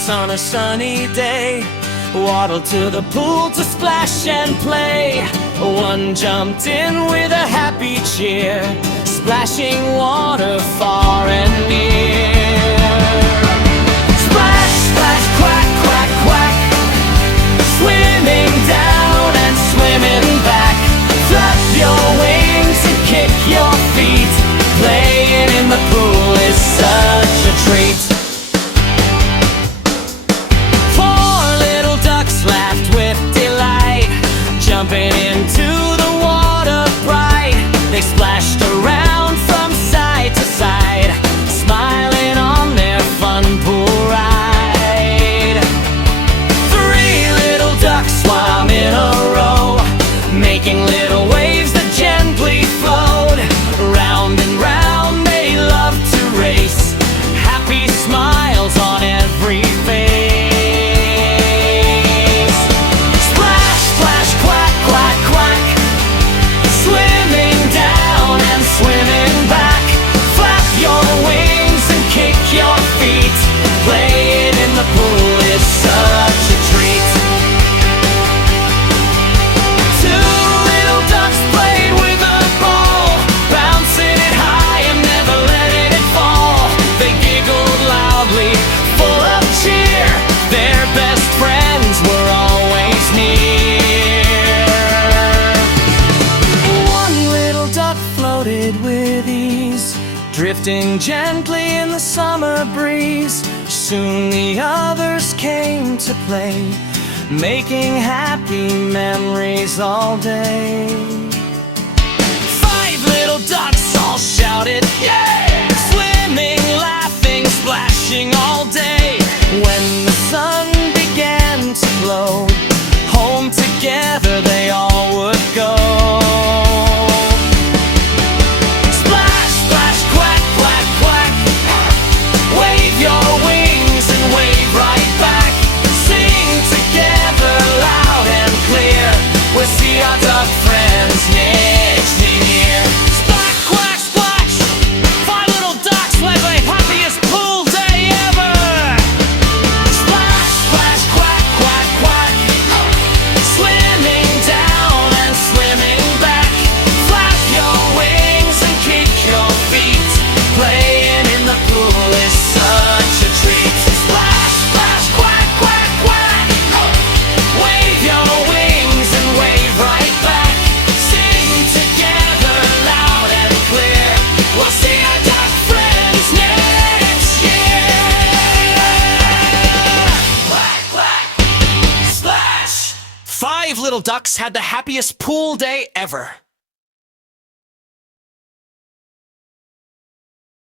ducks on a sunny day waddled to the pool to splash and play. One jumped in with a happy cheer, splashing water far and near. Splash, splash, quack, quack, quack, swimming down and swimming back. Flap your wings and kick your feet. Playing in the pool is such a treat. Laughed with delight, jumping into the water bright. They splashed around from side to side, smiling on their fun pool ride. Three little ducks swam in a row, making little waves that gently flowed. Round and round they loved to race, happy smiles on every face. Playing in the pool is such a treat. Two little ducks played with a ball, bouncing it high and never letting it fall. They giggled loudly, full of cheer. Their best friends were always near. One little duck floated with ease, drifting gently in the summer breeze. Soon the others came to play, making happy memories all day. Five little ducks all shouted, yeah! Swimming, laughing, splashing all day. When the sun began to glow, home together they all would go. We'll see our duck friends next year. Splash, quack, splash! Five little ducks led the happiest pool day ever. Splash, splash, quack, quack, quack, swimming down and swimming back. Flap your wings and kick your feet. Playing in the pool is such a treat. Splash, splash, quack, quack, quack, wave your wings and wave right back. Sing together loud and clear. We'll see our duck friends next year. Quack, quack, splash. Five little ducks had the happiest pool day ever.